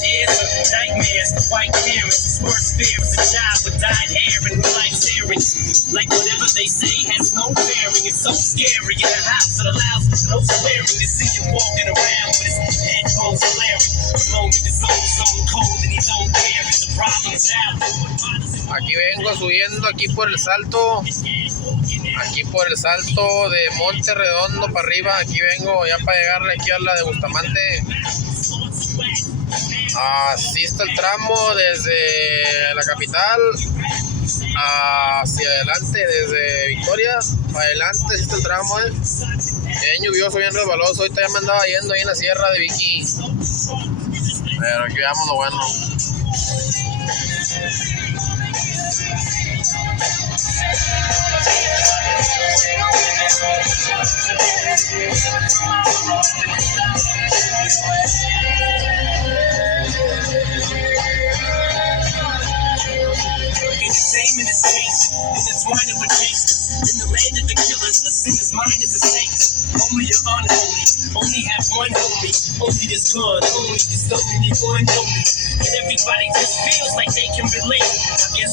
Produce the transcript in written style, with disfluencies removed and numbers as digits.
tears, nightmares, white parents, worst fear is a child with dyed hair and life's earrings. Like whatever they say has no bearing. It's so scary in a house that allows no swearing. To see him walking around with his headphones blaring. Alone in his own zone, cold and he don't care. It's a problem child. Aquí vengo subiendo aquí por el salto. Aquí por el salto de Monte Redondo para arriba. Aquí vengo ya para llegarle aquí a la de Bustamante. Así está el tramo desde la capital hacia adelante, desde Victoria para adelante. Así está el tramo, bien lluvioso, bien resbaloso. Ahorita ya me andaba yendo ahí en la sierra de Vicky, pero aquí veamos lo bueno. Entertainment is changing, intertwining with gangsters. In the land of the killers, a sinner's mind is a sanctum. Only or unholy, only have one homie. Only this blood, only this only one homie. And everybody just feels like they can relate. I guess